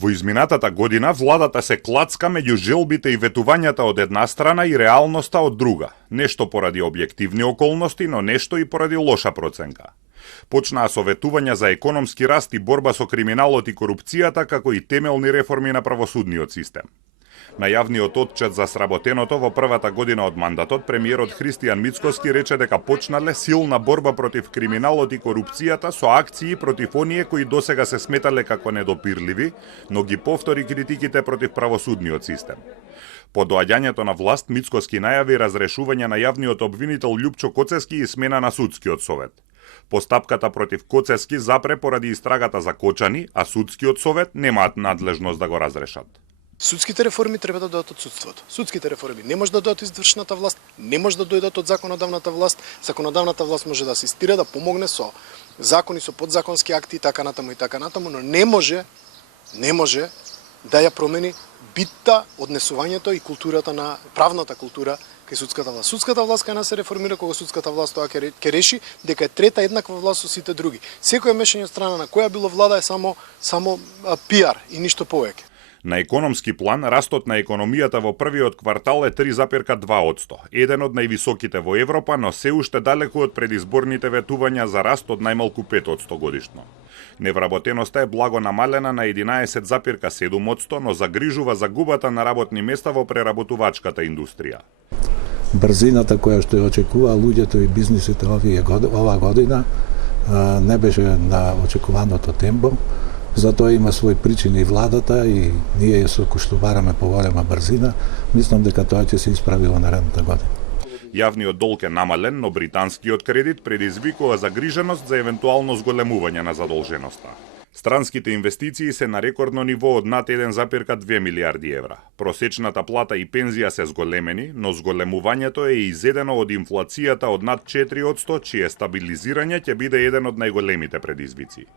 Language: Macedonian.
Во изминатата година владата се клацка меѓу желбите и ветувањата од една страна и реалноста од друга. Нешто поради објективни околности, но нешто и поради лоша проценка. Почнаа со ветувања за економски раст и борба со криминалот и корупцијата, како и темелни реформи на правосудниот систем. На јавниот отчет за сработеното во првата година од мандатот, премиерот Христијан Мицкоски рече дека почнале силна борба против криминалот и корупцијата со акции против оние кои досега се сметале како недопирливи, но ги повтори критиките против правосудниот систем. По доаѓањето на власт, Мицкоски најави разрешување на јавниот обвинител Љупчо Коцевски и смена на судскиот совет. Постапката против Коцевски запре поради истрагата за Кочани, а судскиот совет немаат надлежност да го разрешат. Судските реформи треба да дојдат од судството. Судските реформи не може да дојдат од извршната власт, не може да дојдат од законодавната власт. Законодавната власт може да асистира, да помогне со закони, со подзаконски акти и така натаму, но не може да ја промени битта, однесувањето и културата на правната култура кај судската власт. Судската власт кај нас се реформира кога судската власт тоа ќе реши дека е трета еднаква власт со сите други. Секој мешање од страна на која било влада е само пиар и ништо повеќе. На економски план, растот на економијата во првиот квартал е 3,2%, еден од највисоките во Европа, но се уште далеку од предизборните ветувања за раст од најмалку 5% годишно. Невработеноста е благо намалена на 11,7%, но загрижува загубата на работни места во преработувачката индустрија. Брзината која што ја очекува луѓето и бизнисите ова година не беше на очекуваното темпо. Затоа има своји причини владата и ние со кој што бараме поголема брзина, мислам дека тоа ќе се исправи во наредната година. Јавниот долг е намален, но британскиот кредит предизвикува загриженост за евентуално зголемување на задолженоста. Странските инвестиции се на рекордно ниво од над 1,2 милиарди евра. Просечната плата и пензија се зголемени, но зголемувањето е изедено од инфлацијата од над 4%, чие стабилизирање ќе биде еден од најголемите предизвици.